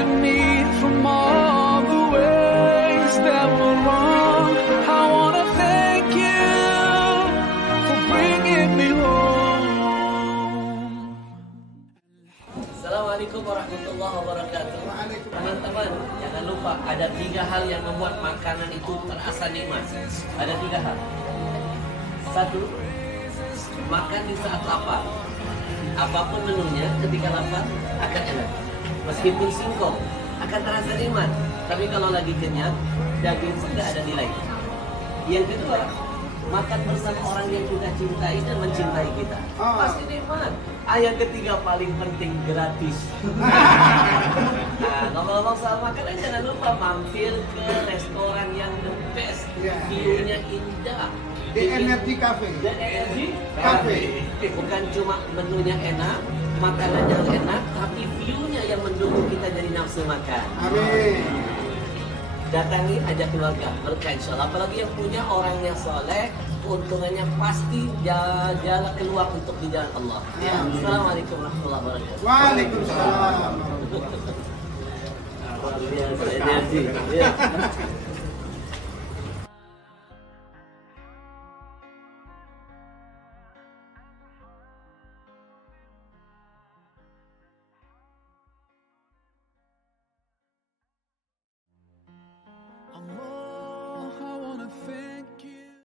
reminding me from all the ways that were wrong. I wanna thank you for bringing me home. Assalamualaikum warahmatullahi wabarakatuh. Teman-teman, jangan lupa ada 3 hal yang membuat makanan itu terasa nikmat. Ada 3 hal. 1, makan di saat lapar. Apapun menunya, ketika lapar akan enak. Meskipun singkong akan terasa nikmat, tapi kalau lagi kenyang, daging sudah ada nilai. Yang kedua, makan bersama orang yang kita cintai dan mencintai kita, pasti nikmat. Yang ketiga paling penting, gratis. Nah, ngomong-ngomong soal makanan, jangan lupa mampir ke restoran yang the best, view-nya indah. The Energy Cafe. The Energy Cafe. Bukan cuma menunya enak, makanannya enak, tapi view-nya yang mendukung kita jadi nafsu makan. Amin. Datangi, ajak keluarga, berkah insyaallah. Apalagi yang punya orang yang soleh, keuntungannya pasti jalan keluar untuk di jalan Allah. Assalamualaikum warahmatullahi wabarakatuh. Waalaikumsalam. Luar biasa energi.